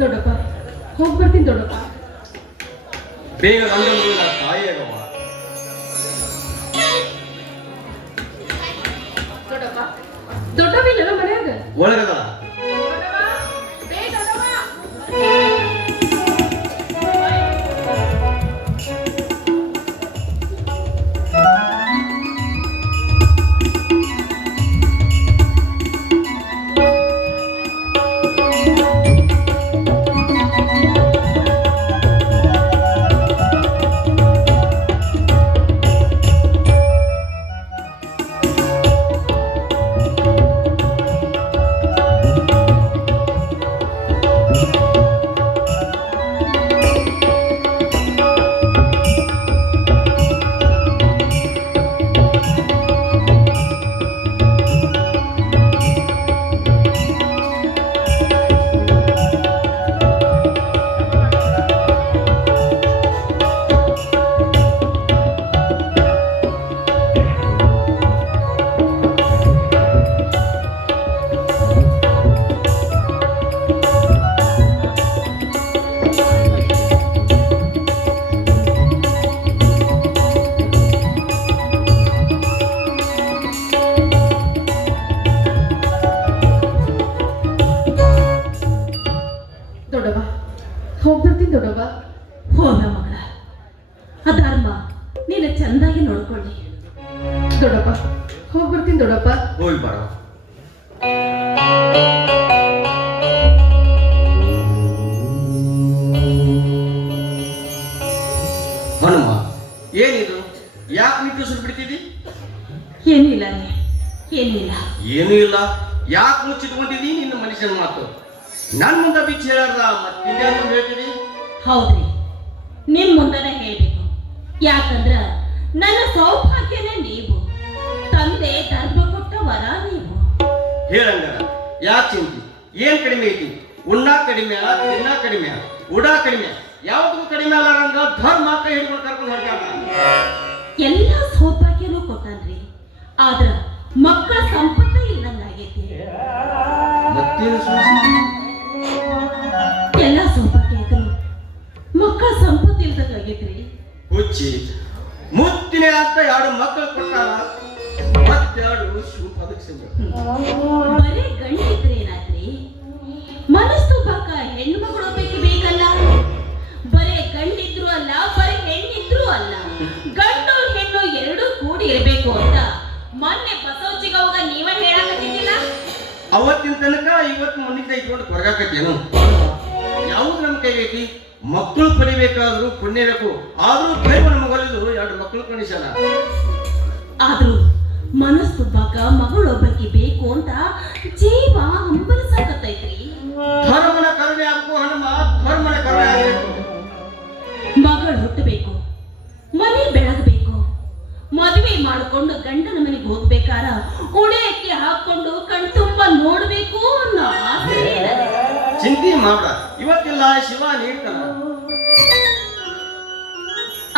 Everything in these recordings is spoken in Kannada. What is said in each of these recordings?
ದೊಡ್ಡಪ್ಪ ಹೋಗಿ ಬರ್ತೀನಿ ದೊಡ್ಡಪ್ಪ. ಬೇಗ ರಂಗಮೂಲ ತಾಯಿಯಾಗವ್ವ. ದೊಡ್ಡಪ್ಪ ದೊಡ್ಡವಿಲ್ಲ ಮನ್ಯಾಗ ಒಳಗದ ಹೋಗ್ಬರ್ತೀನಿ ದೊಡ್ಡವ್ವ. ಹೋಗ ಮಗಳ, ಅಧರ್ಮ ನೀನ ಚಂದಾಗಿ ನೋಡ್ಕೊಳ್ಳಿ. ದೊಡ್ಡಪ್ಪ ಹೋಗ್ಬರ್ತೀನಿ ದೊಡ್ಡಪ್ಪ. ಹೋಗಿ ಬರ. ಹನುಮ, ಏನಿದು? ಯಾಕೆ ನಿಟ್ಟುಸಿರು ಬಿಡ್ತಿದ್ದಿ? ಏನಿಲ್ಲ ರೀ, ಏನಿಲ್ಲ. ಏನೂ ಇಲ್ಲ. ಯಾಕೆ ಮುಚ್ಚಿಟ್ಕೊಂಡಿದ್ದಿ ನಿನ್ನ ಮನುಷ್ಯನ ಮಾತು? ನನ್ನ ಮುಂದೆ ಬಿಚ್ಚಿ ಹೇಳಾರ್ದ ಮತ್ತಿನ್ಯಾರು ಹೇಳ್ತೀನಿ? ಹೌದ್ರಿ, ನಿಮ್ ಮುಂದನೆ ಹೇಳ್ಬೇಕು. ಯಾಕಂದ್ರ ನನ್ನ ಸೌಭಾಗ್ಯನೇ ನೀವು, ತಂದೆ ಧರ್ಮ ಕೊಟ್ಟ ವರ ನೀವು. ಹೇಳಂಗಾರ ಯಾಕೆ ಚಿಂತಿ? ಏನ್ ಕಡಿಮೆ ಐತಿ? ಉಣ್ಣಾ ಕಡಿಮೆ ಅಲ್ಲ, ತಿನ್ನಾ ಕಡಿಮೆ ಅಲ್ಲ, ಉಡಾ ಕಡಿಮೆ, ಯಾವ್ದಕ್ಕೂ ಕಡಿಮೆ ಅಲ್ಲ. ರಂಗ ಧರ್ಮ ಕೈ ಹಿಡ್ಕೊಂಡು ಕರ್ಕೊಂಡು ಹೊರಗಾಡ. ಎಲ್ಲ ಸೌಭಾಗ್ಯನೂ ಕೊಟ್ಟಾನ್ರಿ, ಆದ್ರ ಮಕ್ಕಳ ಸಂಪತ್ತ ಇಲ್ಲಂಗಾಗೈತಿ. ಮತ್ತೇನು ಸಮಸ್ಯೆ? ಎಲ್ಲ ಸೌಭಾಗ್ಯ ಇದ್ರು ಮಕ್ಕಳ ಸಂಪತ್ತು ಇಲ್ದಂಗಾಗೈತ್ರಿ. ಹುಚ್ಚಿ, ಮುತ್ತಿನ ಅಂತ 2 ಮಕ್ಕಳು ಕೊಟ್ಟಾರ, ಮತ್ತೆರಡು ಶಿವಪದಕ್ಕೆ ಸಿಗ್ಬೇಕು. ಬರೇ ಗಂಡಿದ್ರೆ ಏನಾದ್ರಿ? ಮನಸ್ಸು ಬಾಕ ಹೆಣ್ಣು ಮಗಳು ಬೇಕಲ್ಲ. ಬರೇ ಗಂಡಿದ್ರು ಅಲ್ಲ, ಬರೇ ಹೆಣ್ಣಿದ್ರು ಅಲ್ಲ, ಗಂಡು ಹೆಣ್ಣು ಎರಡೂ ಕೂಡಿ ಇರಬೇಕು ಅಂತ ಮೊನ್ನೆ ಬಸವಜಿಗವಾಗ ನೀವೇ ಹೇಳಕತ್ತಿದ್ದಿಲ್ಲ? ಅವತ್ತಿನ ತನಕ ಇವತ್ತು ಮುಂದಿನ ಇಟ್ಕೊಂಡು ಕೊರಗಾಕತ್ತೇನು? ಯಾವ್ದು ನಮ್ಮ ಕೈಗೈತಿ? ಮಕ್ಕಳು ಪಡಿಬೇಕಾದ್ರೂ ಪುಣ್ಯ ಬೇಕು. ಆದ್ರೂ ದೈವ ನಮಗಲಿದ್ರು 2 ಮಕ್ಕಳು ಕಣಿಸಲ್ಲ. ಆದ್ರೂ ಮನಸ್ಸು ಬಾಕ ಮಗಳೊಬ್ಬಕ್ಕೆ ಬೇಕು ಅಂತ ಜೀವ ಹಂಬಲಿಸಕತ್ತೈತ್ರಿ. ಧರ್ಮನ ಕರುಣೆ ಆಗಬೇಕು ಹನುಮ, ಧರ್ಮನ ಕರುಣೆ ಆಗಬೇಕು. ಮಗಳು ಹುಟ್ಟಬೇಕು, ಮನೆ ಬೆಳಗಬೇಕು, ಮದುವೆ ಮಾಡಿಕೊಂಡು ಗಂಡನ ಮನೆಗೆ ಹೋಗ್ಬೇಕಾರ ಉಡೆಯಕ್ಕೆ ಹಾಕೊಂಡು ಕಣ್ತುಂಬ ನೋಡ್ಬೇಕು ಅನ್ನೋ ಆಸೆ. ಚಿಂತೆ ಮಾಡ, ಇವತ್ತಿಲ್ಲ ಶಿವ ನೀಡ್ತಾನ.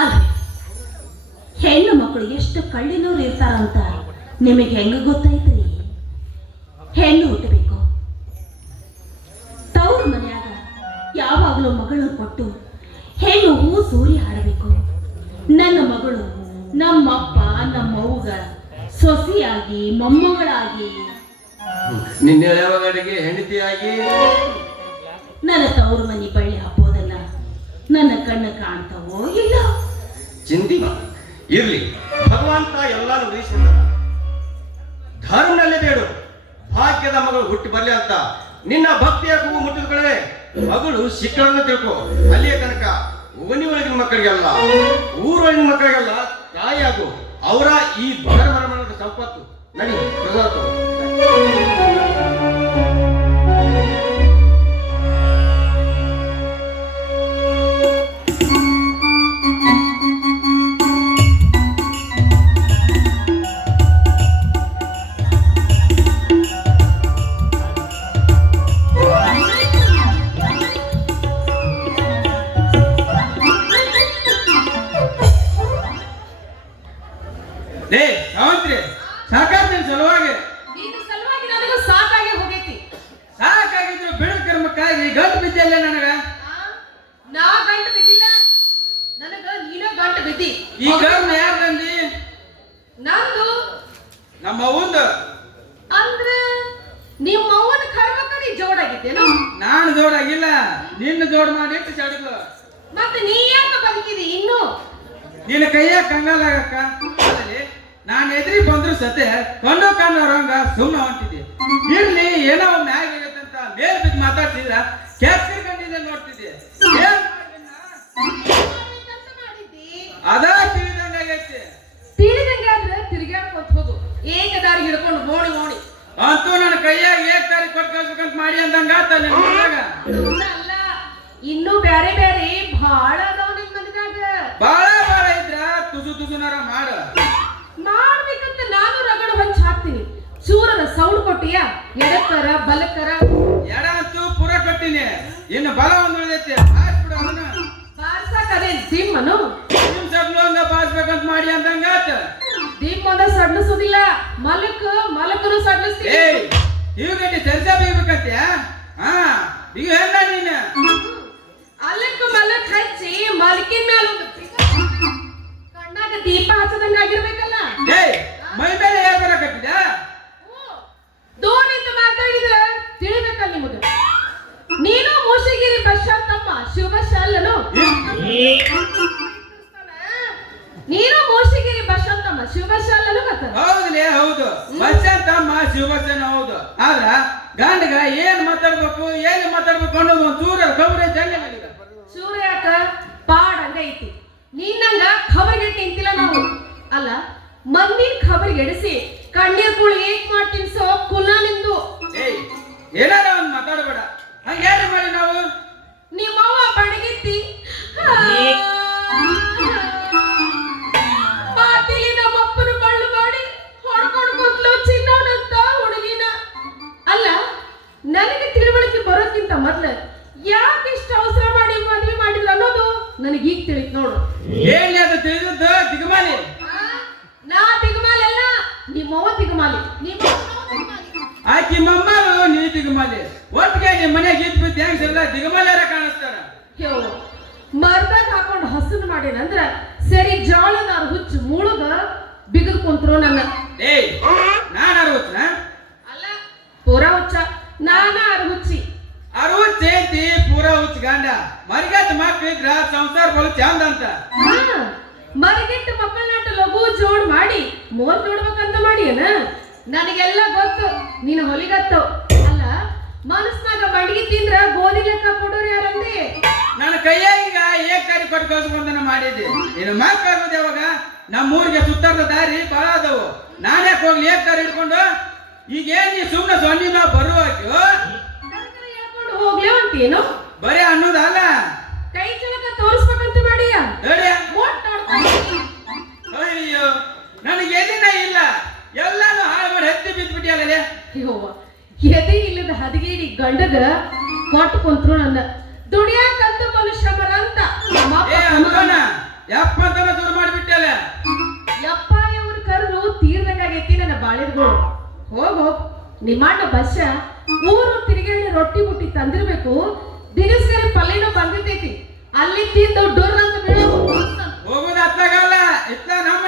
ಅಲ್ರಿ, ಹೆಣ್ಣು ಮಕ್ಕಳು ಎಷ್ಟು ಕಳ್ಳಿನವ್ರು ಇರ್ತಾರಂತ ನಿಮಗೆ ಹೆಂಗ ಗೊತ್ತೈತ್ರಿ? ಹೆಣ್ಣು ಹುಟ್ಟಬೇಕು, ತವ್ರ ಮನ್ಯಾಗ ಯಾವಾಗಲೂ ಮಗಳು ಕೊಟ್ಟು ಹೆಣ್ಣು ಹೂ ಸೂರಿ ಹಾಡಬೇಕು. ನನ್ನ ಮಗಳು ನಮ್ಮಪ್ಪ ನಮ್ಮವ್ಗ ಸೊಸೆಯಾಗಿ ಮೊಮ್ಮಗಳಾಗಿ, ನಿನ್ನೆ ಯಾವಾಗಡಿಗೆ ಹೆಂಡತಿಯಾಗಿ ನನ್ನ ತವ್ರ ಮನೆ ಬಳ್ಳಿ ಹಬ್ಬೋದನ್ನ ನನ್ನ ಕಣ್ಣು ಕಾಣ್ತಾವೋ ಇಲ್ಲ? ಚಿಂತೆ ಇರ್ಲಿ, ಭಗವಂತ ಎಲ್ಲಾನು ಉಳಿಸಿಕೊಂಡ. ಧರ್ಮನಲ್ಲೇ ಬೇಡು, ಭಾಗ್ಯದ ಮಗಳು ಹುಟ್ಟಿ ಬರ್ಲಿ ಅಂತ ನಿನ್ನ ಭಕ್ತಿಯ ಕೂಗು ಮುಟ್ಟಿದ ಕಡೆ ಮಗಳು ಸಿಕ್ಕಳನ್ನ ತಿಳ್ಕೊ. ಅಲ್ಲಿಯ ತನಕ ಓಣಿ ಒಳಗಿನ ಮಕ್ಕಳಿಗೆಲ್ಲ, ಊರೊಳಗಿನ ಮಕ್ಕಳಿಗೆಲ್ಲ ತಾಯಿಯಾಗು. ಅವರ ಈ ಧರ್ಮದ ಸಂಪತ್ತು ನಡಿ ಪ್ರಸಾದ. ಗಂಟು ಬಿದ್ದಲ್ಲ ನನಗ ನಾ ಗಂಟು ಬಿದ್ದಿಲ್ಲ, ನನಗ ನೀನ ಗಂಟು ಬಿದ್ದಿ. ಈ ಕರ್ಮ ಯಾರು ತಂದಿ? ನಂದು ನಮ್ಮ ಅವಂದು. ಅಂದ್ರ ನಿಮ್ಮ ಅವ್ವನ ಕರ್ಮಕ್ಕ ನೀ ಜೋಡಾಗಿದ್ದೇನು? ನಾನು ಜೋಡಾಗಿಲ್ಲ, ನಿನ್ನ ಜೋಡ್ ಮಾಡಿಟ್ಟು ಚಡಿದ್ಲು. ಮತ್ತೆ ನೀ ಯಾಕೆ ಬದುಕಿದಿ ಇನ್ನು? ನಿನ್ನ ಕೈಯಾಗ ಕಂಗಾಲಾಗಕ್ಕ ನಾನು ಎದುರಿ ಬಂದ್ರು ಸತೆ ಕೊಂಡು ಕಾಣೋರಂಗ ಸುಮ್ಮನೆ ಹೊಂಟಿದ್ದೆ. ಇರ್ಲಿ ಏನೋ ಮ್ಯಾಗ ಇರತ್ತಂತ ಮೇಲ್ ಬಿದ್ದು ಮಾತಾಡ್ತಿದ್ರ ಕೆಟ್ಟ ಕಣ್ಣಿಂದ ನೋಡ್ತಿದ್ದೆ. ಏನ್ ಅದ ತಿಳಿದಂಗಾಗೈತಿ. ತಿಳಿದಂಗಾದ್ರೆ ತಿರುಗಾಡ್ಕೊಂತ ಹೋಗು, ಏಕದಾರಿ ಹಿಡ್ಕೊಂಡು ಮೋಣಿ ಮೋಣಿ. ಅಂತೂ ನನ್ನ ಕೈಯಾಗ ಏಕ್ ತಾರಿ ಕೊಟ್ಟು ಕಳ್ಸ್ಬೇಕಂತ ಮಾಡಿ ಅಂದಂಗಾತ ನಿಮ್ದಾಗ. ಅಲ್ಲ, ಇನ್ನೂ ಬ್ಯಾರೆ ಬ್ಯಾರೆ ಭಾಳ ಅದಾವ ನಿಮ್ ಮನೆದಾಗ. ಬಾಳ ಬಾಳ ಇದ್ರ ತುಸು ತುಸುನಾರ ಮಾಡ ಮಾಡ್ಬೇಕಂತ ನಾನು ರಗಡ ಹಂಚ ಹಾಕ್ತೀನಿ. ಚೂರರ ಸೌಂಡ್ ಕೊಟ್ಟಿಯ ಎಡಕ್ಕರ ಬಲಕ್ಕರ. ಎಡ ಅಂತೂ ಪೂರ ಕೊಟ್ಟಿನಿ, ಇನ್ನು ಬಲ ಒಂದ್ ಉಳಿದೈತಿ. ಬಿಡು ಅವನ ಬಾರ್ಸಾಕ ಅದೇ ದಿಮ್ಮನು. ನಿಮ್ ಸಡ್ಲು ಹಂಗ ಬಾಸ್ಬೇಕಂತ ಮಾಡಿ ಅಂದಂಗಾತ. ದಿಮ್ ಒಂದ ಸಡ್ಲಿಸೋದಿಲ್ಲ, ಮಲಕನು ಸಡ್ಲಿಸ್ತೀನಿ. ಏಯ್ ಇವ್ಗಂಟಿ ಸರಿಸ ಬೇಕಂತ್ಯ? ಹಾ ಈಗ ಹೆಂಗ ನೀನು ಅಲ್ಲಕ್ಕ ಮಲಕ್ ಹಚ್ಚಿ ಮಲಕಿನ ಮ್ಯಾಲ ಒಂದು ಕಣ್ಣಾಗ ದೀಪ ಹಚ್ಚದಂಗ ಆಗಿರ್ಬೇಕಲ್ಲ. ಏಯ್ ಮೈ ಮೇಲೆ ಯಾರು ಬರಕತ್ತಿದ? ದೂರಿಂದ ಮಾತಾಡಿದ್ರ ತಿಳಿಬೇಕಲ್ಲ ನಿಮಗ. ನೀನು ಮೂಷಗಿರಿ ಬಶಂತಮ್ಮ ಶಿವಬಶ ಅಲ್ಲನು? ನೀನು ಮೂಷಗಿರಿ ಬಶಂತಮ್ಮ ಶಿವಬಶ ಅಲ್ಲನು? ಮತ್ತ ಹೌದ್ಲೇ ಹೌದು, ಬಸ್ಸಂತಮ್ಮ ಶಿವಬಸ್ಸನ ಹೌದು. ಆದ್ರ ಗಂಡಗ ಏನ್ ಮಾತಾಡ್ಬೇಕು ಏನ್ ಮಾತಾಡ್ಬೇಕು ಅನ್ನೋದು ಒಂದ್ ಚೂರ ಖಬರ್ ಐತೆ. ಸೂರ್ಯಾಕ ಪಾಡ್ ಹಂಗ ಐತಿ, ನಿನ್ನಂಗ ಖಬರ್ಗೆ ತಿಂತಿಲ್ಲ ನಾವು. ಅಲ್ಲ, ಮಂದಿನ ಖಬರ್ಗೆ ಎಡಿಸಿ ಕಣ್ಣೀರ್ ಕೂಳು ಏಕ್ ಮಾಡ್ತೀನಿ ಸೋ ಕುಲ ನಿಂದು. ಏಯ್ ಏನಾರ ಒಂದ್ ಮಾತಾಡಬೇಡ, ಹಂಗೇನು ಮಾಡಿ ನಾವು ನಿಮ್ಮವ್ವ ಬಡಗಿತ್ತಿ ಮಾತಿಲಿ ನಮ್ಮಪ್ಪನ ಬಳ್ಳು ಮಾಡಿ ಹೊಡ್ಕೊಂಡು ಕೂತ್ಲು ಚಿನ್ನವನಂತ ಹುಡುಗಿನ. ಅಲ್ಲ, ನನಗೆ ತಿಳುವಳಿಕೆ ಬರೋಕ್ಕಿಂತ ಮೊದ್ಲು ಯಾಕೆ ಇಷ್ಟು ಅವಸರ ಮಾಡಿ ಮದುವೆ ಮಾಡಿದ್ರು ಅನ್ನೋದು ನನಗೆ ಈಗ ತಿಳಿತ್ ನೋಡು. ಏನ್ ಅದು ತಿಳಿದದ್ದು ದಿಗಮಾಲಿ? ನಾ ದಿಗಮಾಲಿ ಅಲ್ಲ, ನಿಮ್ಮವ್ವ ದಿಗಮಾಲಿ. ಆಕಿ ಮಮ್ಮರು ನೀ ದಿಗಮಾಲಿ. ಒಟ್ಟಿಗೆ ನಿಮ್ ಮನೆಯಾಗ ಇದ್ ಬಿದ್ದು ಹೆಂಗ್ಸಲ್ಲ ದಿಗಮಾಲಿಯರ ಕಾಣಿಸ್ತಾರ. ಮರ್ದಾಗ ಹಾಕೊಂಡು ಹಸನ್ ಮಾಡೇನಂದ್ರ ಸರಿ ಜಾಳನ ಹುಚ್ಚು ಮುಳುಗ ಬಿಗದ್ ಕುಂತ್ರು ನನ್ನ. ಏಯ್ ನಾನು ಹುಚ್ಚ ಅಲ್ಲ, ಪೂರಾ ಹುಚ್ಚ ನಾನ ಹುಚ್ಚಿ. ಹುಚ್ಚ ಏಂತಿ ಪೂರಾ ಹುಚ್ಚ ಗಂಡ. ಮರಿಗಟ್ಟ ಮಕ್ಳಿದ್ರ ಸಂಸಾರ ಬಲು ಚಂದ ಅಂತ. ಮರಿಗೆಟ್ಟ ಮಕ್ಕಳನ್ನಾಟ ಲಘು ಜೋಡ್ ಮಾಡಿ ಮೋರ್ ನೋಡ್ಬೇಕಂತ ಮಾಡಿ ಏನ? ನನಗೆಲ್ಲ ಗೊತ್ತು, ನೀನು ಹೊಲಿಗತ್ತು. ಅಲ್ಲ, ಮನಸ್ನಾಗ ಬಡ್ಗಿ ತಿಂದ್ರ ಗೋಧಿ ಲೆಕ್ಕ ಕೊಡೋರು ಯಾರಂದೆ? ನನ್ನ ಕೈಯಾಗ ಏಕ್ ತಾರಿ ಕೊಟ್ಟು ಕಳ್ಸ್ಕೊಂಡನ ಮಾಡಿದ್ದೆ. ಇನ್ನು ಮಕ್ಕಾಗೋದು ಯಾವಾಗ? ನಮ್ಮೂರಿಗೆ ಸುತ್ತಾರ್ದ ದಾರಿ ಬಹಳ ಅದಾವು. ನಾನ್ಯಾಕೆ ಹೋಗ್ಲಿ ಏಕ್ ತಾರಿ ಹಿಡ್ಕೊಂಡು? ಈಗ ಏನ್ ನೀ ಸುಮ್ಮನೆ ಸೊನ್ನಿ ನಾ ಬರುವಾಕ್ಯೋ ಹೇಳ್ಕೊಂಡು ಹೋಗ್ಲೇವ ಅಂತೇನು? ಬರೀ ಅನ್ನೋದಲ್ಲ, ಕೈ ಚಳಕ ತೋರಿಸ್ಬೇಕಂತ ಮಾಡಿಯ. ಅಯ್ಯೋ ನನಗೆ ಎದಿನ ಇಲ್ಲ, ಎಲ್ಲಾನು ಹಾಳು ಮಾಡಿ ಹತ್ತಿ ಬಿದ್ದ್ಬಿಟ್ಟಿಯಲ್ಲ. ಎದೆ ಇಲ್ಲದ ಹದಗೇಡಿ ಗಂಡಗ ಕೊಟ್ಟು ಕುಂತ್ರು ನನ್ನ. ದುಡಿಯಾಕಂತ ಮನುಷ್ಯಮರ ಅಂತ ಯಪ್ಪಂತನ ದೂರ ಮಾಡಿಬಿಟ್ಟಲ್ಲ. ಯಪ್ಪ ಇವ್ರ ಕರ್ರು ತೀರ್ದಂಗಾಗೈತಿ ನನ್ನ ಬಾಳಿರ್ಗಳು. ಹೋಗೋ ನಿಮ್ಮಣ್ಣ ಬಸ್ಸ ಊರು ತಿರುಗೇಳಿ ರೊಟ್ಟಿ ಮುಟ್ಟಿ ತಂದಿರ್ಬೇಕು. ದಿನಸ್ಕರಿ ಪಲ್ಯನೂ ಬಂದಿರ್ತೈತಿ, ಅಲ್ಲಿ ತಿಂದು ಡೊರ್ ಅಂತ ಬೀಳೋ ಹೋಗೋದು ಅತ್ತಾಗಲ್ಲ. ಇತ್ತ ನಮ್ಮ